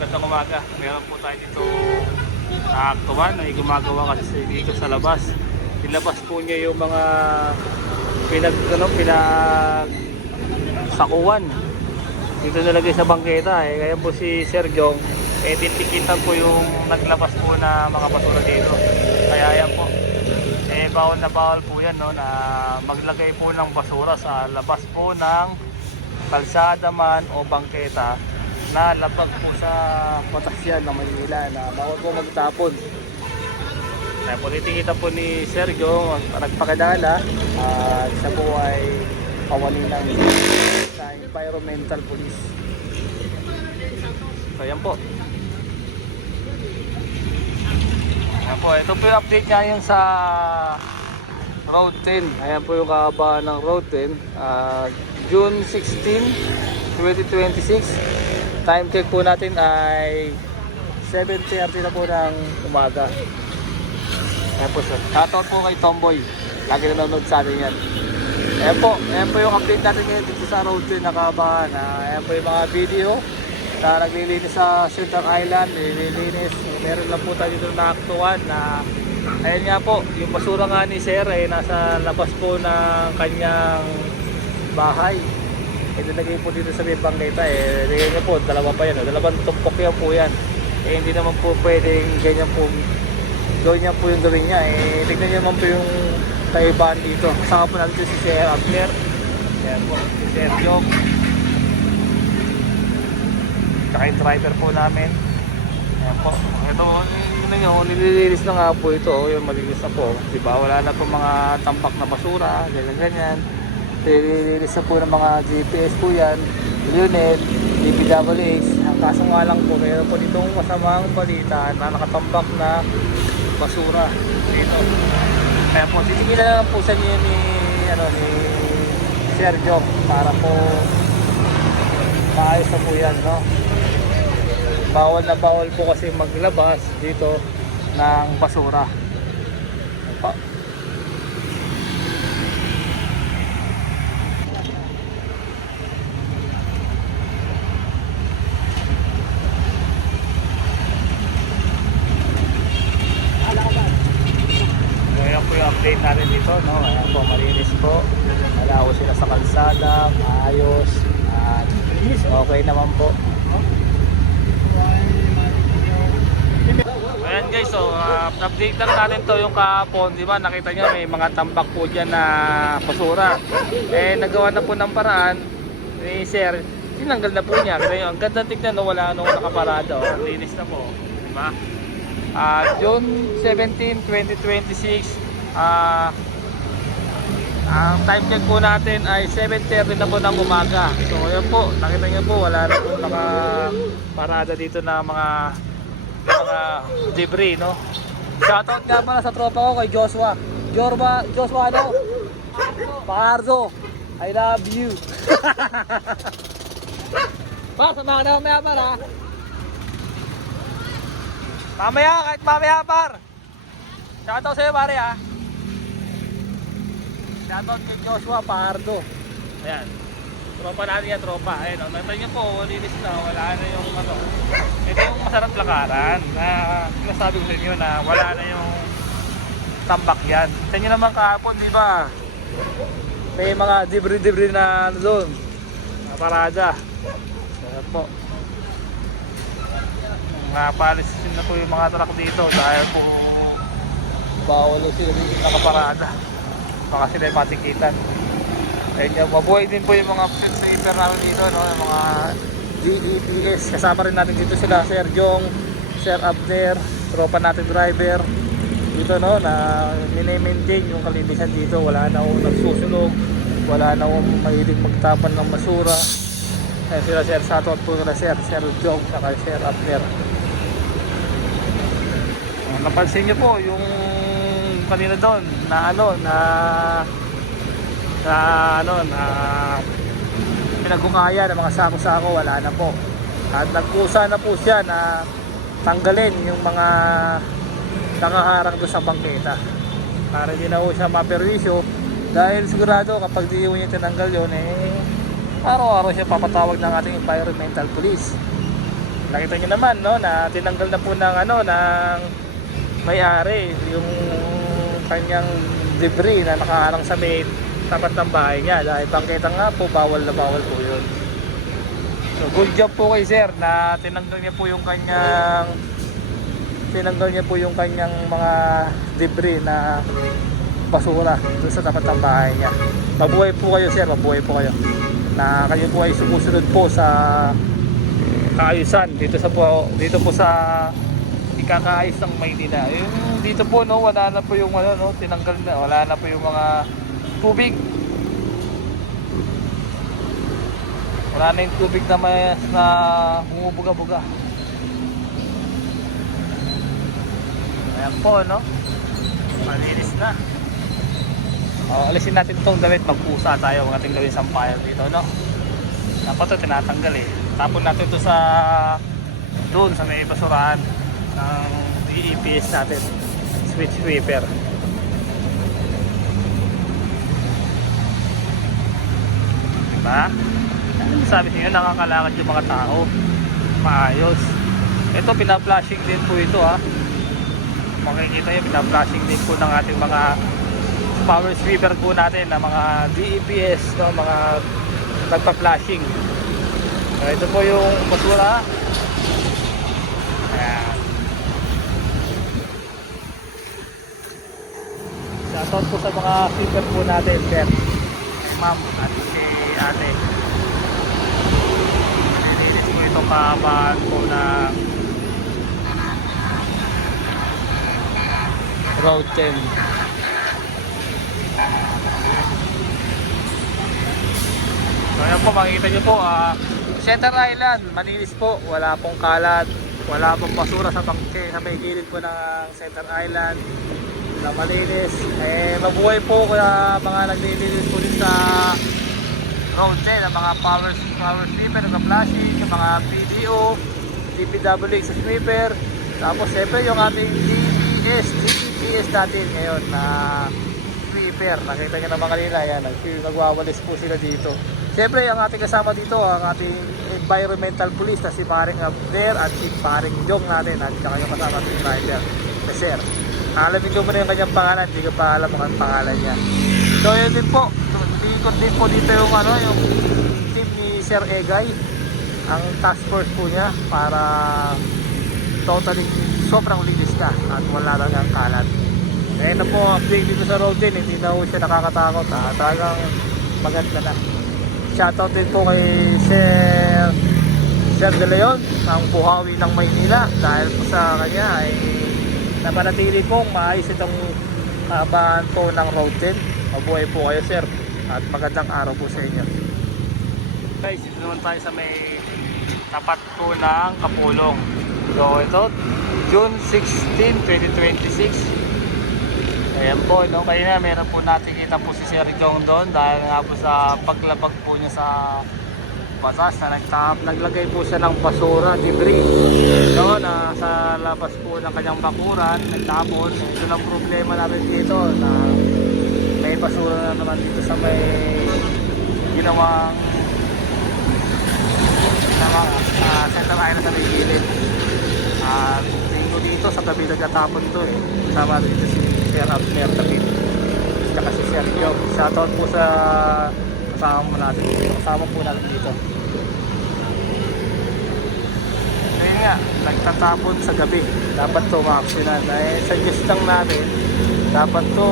Magandang umaga. Meron po tayo dito naaktuhan na gumagawa kasi dito sa labas. Nilabas po niya yung mga sakuan. Dito nalagay sa bangketa eh. Kaya po si Sir Jong titikitan po yung naglabas po na mga basura dito. Kaya yan po. Bawal na bawal po yan, no, na maglagay po ng basura sa labas po ng kalsada man o bangketa na labag po sa batas yan ng Manila na bawal po magtapon. Kaya po titikita po ni Sergio nagpakadala at siya po ay kawali ng sa environmental police. So yan po. Ayan po, ito po yung update niya yun sa Road 10. Ayan po yung kahabaan ng Road 10. June 16, 2026. Time check po natin ay 7:30 na po ng umaga. Ayan po sir. Shoutout po kay Tomboy. Lagi nanonood sa atin yan. Ayan po yung update natin ngayon dito sa Road 10 na kahabaan. Ayan po yung mga video na naglilinis sa Central Island. Nililinis. Meron lang po tayo dito na aktuhan na ayan nga po, yung basura nga ni Sir ay nasa labas po ng kanyang bahay. Nilagay po dito sa may bangketa eh. Nilagay niya po, dalawa pa yan. Dalawang tumpok yan po yan. Hindi naman po pwedeng ganyan po gawin niya po yung gawin niya. Tignan niya naman po yung kaibahan dito. Kasama po natin si Sir Abner. Ayan po, si Sir Jong. Tsaka yung driver po namin. Ayan po. Ito, nililinis na nga po ito. Yung malinis na po. Diba? Wala na po mga tampak na basura. Ganyan-ganyan. Nililinis na po ng mga GPS po yan. Unit, DPWH. Ang kaso nga lang po, mayroon po ditong masamang balita na nakatambak na basura dito. Kaya po, titigil na lang po sa inyo ni Sergio para po maayos na po yan, no? Bawal na bawal po kasi maglabas dito ng basura. Pa. Ngayon po yung update natin dito, no? Ayan po, malinis po. Wala po sila sa kalsada, maayos at okay naman po. Ayan guys, so update lang natin to yung kahapon, di ba? Nakita nyo may mga tambak po dyan na basura. Nagawa na po ng paraan ni Sir, tinanggal na po niya. Kaya ang ganda tignan, no? Wala nung nakaparado, linis na po, di ba? June 17, 2026. Ang time check po natin ay 7:30 na po ng umaga. So ayan po, nakita nyo po wala na po nakaparada dito na mga debris, no? Shoutout nga pala sa tropa ko kay Joshua. Joshua ano? Paarzo, I love you. Pa, samahan na mamaya par ha. Mamaya, kahit mamaya par. Shoutout sa'yo pare ha. Shoutout kay Joshua Paarzo. Ayan. Tropa natin yan, tropa. Ayun, nakita nyo po, linis na, wala na yung ano. Ito yung masarap lakaran na sinasabi ko sa inyo na wala na yung tambak yan. Sa inyo naman kahapon, di ba? May mga debris na doon. Parada. Ayan po. Napalisin na po yung mga truck dito dahil po bawal sila nakaparada. Baka sila matikitan. Ayun, mabuhay din po yung mga sniper namin dito, no? Yung mga DEPS. Kasama rin natin dito sila, Sir Jong, Sir Abner, tropa natin driver dito, no? Na mini-maintain yung kalinisan dito. Wala na akong nagsusunog, wala na akong mahilig magtapan ng basura. Ayun sila, Sir Satot po na Sir Jong, saka Sir Abner. Napansin nyo po yung kanina doon na pinagkukaya ng mga sako-sako, wala na po. At nagkusa na po siya na tanggalin yung mga nakaharang doon sa bangketa para hindi na po siya maperwisyo, dahil sigurado kapag di niya tinanggal yun, araw-araw siya papatawag ng ating environmental police. Nakita nyo naman, no, na tinanggal na po ng ano, ng may-ari yung kanyang debris na nakaharang sa may tapat ng bahay niya. Dahil bangketa nga po, bawal na bawal po yun. So good job po kay sir na tinanggal niya po yung kanyang mga debris na basura doon sa tapat ng bahay niya. Mabuhay po kayo sir, mabuhay po kayo. Na kayo po ay sumusunod po sa kaayusan dito po sa ikakaayos ng Maynila. Yung dito po, no, wala na po yung ano, no, tinanggal na, wala na po yung mga tubig. Wala na yung tubig na humubuga-buga. Ayan po, no, malinis na. Alisin natin itong damit, magpusa tayo, ang ating gawin sampayan dito, no. Dapat ito tinatanggal eh. Tapon natin ito doon sa may basurahan ng EPS natin, switch sweeper. Diba? Sabi niyo, nakakalakad yung mga tao maayos. Ito, pina-flashing din po ito, ha. Makikita nyo, pina-flashing din po ng ating mga power sweeper po natin na mga DEPS, no, mga nagpa-flashing. Ito po yung basura. Ayan. Shoutout po sa mga sweeper po natin, sir. Kay ma'am at si ate. Nilinis po itong kahabaan po na Road 10. So ayan po, makikita nyo po, Center Island, malinis po, wala pong kalat, wala pong basura sa bangke, sa may gilid po ng Center Island na malinis. Mabuhay po kaya mga naglilinis po din sa Road 10, ang mga power sweeper, nagka-flashing, yung mga PDO, DPWH sa sweeper, tapos syempre yung ating DPS natin ngayon na sweeper. Nakita nyo naman kanina, yan, nagwawalis po sila dito. Siyempre, ang ating kasama dito, ang ating environmental police na si Paring Abner at si Paring Jong natin at saka yung kasama ating driver na sir. Alamin ko muna yung kanyang pangalan, hindi ko pa alam ang pangalan niya. So yun din po, ikot din po dito yung, yung team ni Sir Egay, ang task force po niya para totally sobrang linis na at wala lang ang kalat. Ngayon na po, update dito sa road din, hindi na po siya nakakatakot, talagang maganda na. Shoutout din po kay Sir De Leon, ang buhawi ng Maynila, dahil po sa kanya ay napanatili pong maayos itong kahabaan po ng road 10. Mabuhay po kayo sir at magandang araw po sa inyo. Guys, dito naman tayo sa may tapat po ng Kapulong. So ito, June 16, 2026. Ayan po, no? Kaya na meron po natin kita po si Sir Jong doon dahil nga po sa paglabag po niya sa batas na naglagay po siya ng basura, debris, no? Na sa labas po ng kanyang bakuran, nagtapon. Ito lang problema natin dito na may basura na naman dito sa may ginawang center island sa may gilid. At dito sa gabi nagtatapon to eh. Sama dito si Sir Abner David tsaka si Sir Joe. Shoutout po sa kasama po natin dito. Kaya nga, nagtatapon sa gabi, dapat to ma-actionan. Suggest lang natin, dapat to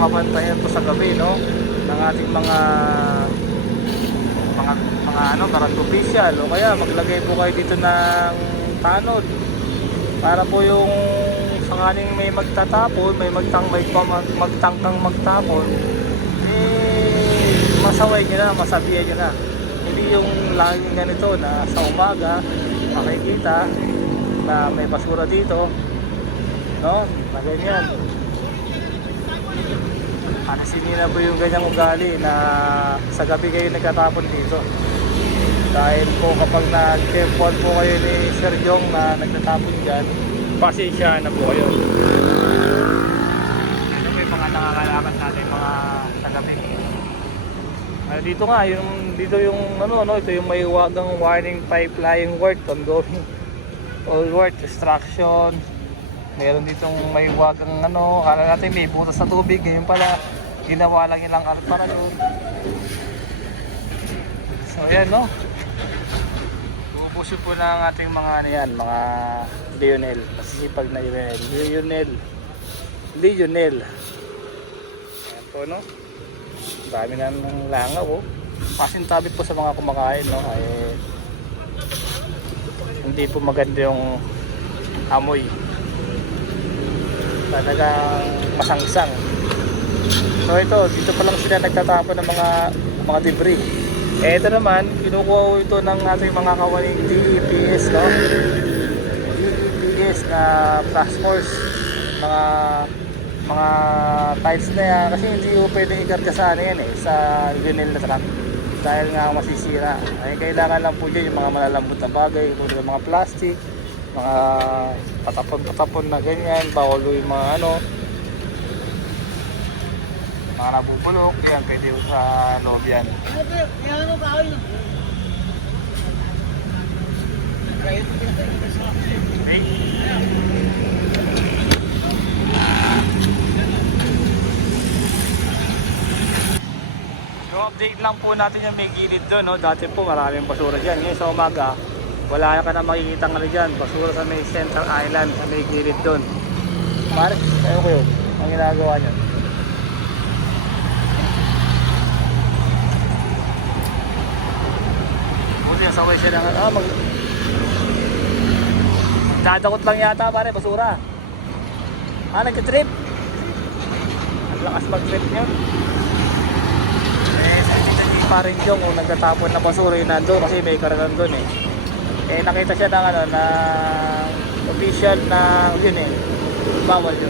kapantayan po sa gabi, no, ng ating mga current official, o kaya maglagay po kayo dito ng tanod para po yung sangaling may magtatapon, may magtangkang magtapon, masaway nyo na, masabihan nyo na. Hindi yung laging ganito na sa umaga makikita na may basura dito, no, na ganyan. Alisin na po yung ganyang ugali na sa gabi kayo nagtatapon dito. Dahil po kapag nag-careful po kayo ni Sir Jong na nagtatapon dyan, pasensya na po kayo. Ano po yung mga nakakalakad natin mga tagabi. Dito nga, dito yung ito yung may wagang warning pipe lying work ongoing. All work, extraction. Meron ditong may wagang ano, akala natin may butas sa tubig, ngayon pala ginawa lang ilang art para doon. So ayan no, ubusin po ng ating mga ano yan, mga Lionel, masisipag na Lionel. Ayan po no, dami na ng langaw oh. Masintabi po sa mga kumakain no, ay hindi po maganda yung amoy, talagang masangsang. So ito, dito pa lang sila nagtatapon ng mga debris. Eh ito naman, kinukuha ko ito ng ating mga kawaling DEPS no, DEPS na task force, mga tiles na yan, kasi hindi ko pwede ikarga sa ano yan eh, sa Lionel na truck dahil nga masisira. Ay kailangan lang po dyan yung mga malalambot na bagay, yung mga plastic, mga patapon na ganyan, bawal yung mga ano, mga nabubulok, yan pwede sa loob yan. Okay. So update lang po natin yung may gilid doon no? Dati po maraming basura dyan, ngayon sa umaga wala ka na makikita nga dyan, basura sa may Central Island, sa may gilid doon. Pare, ayaw ko yun, ang ginagawa nyo. Buti nasaway siya ng dadakot lang yata pare, basura. Nagka-trip. Ang lakas mag-trip nyo. Pa rin yung kung nagtatapon na basura yun nandun kasi may kargan doon eh. Eh nakita siya ng ano, na official na yun eh, bawal yun.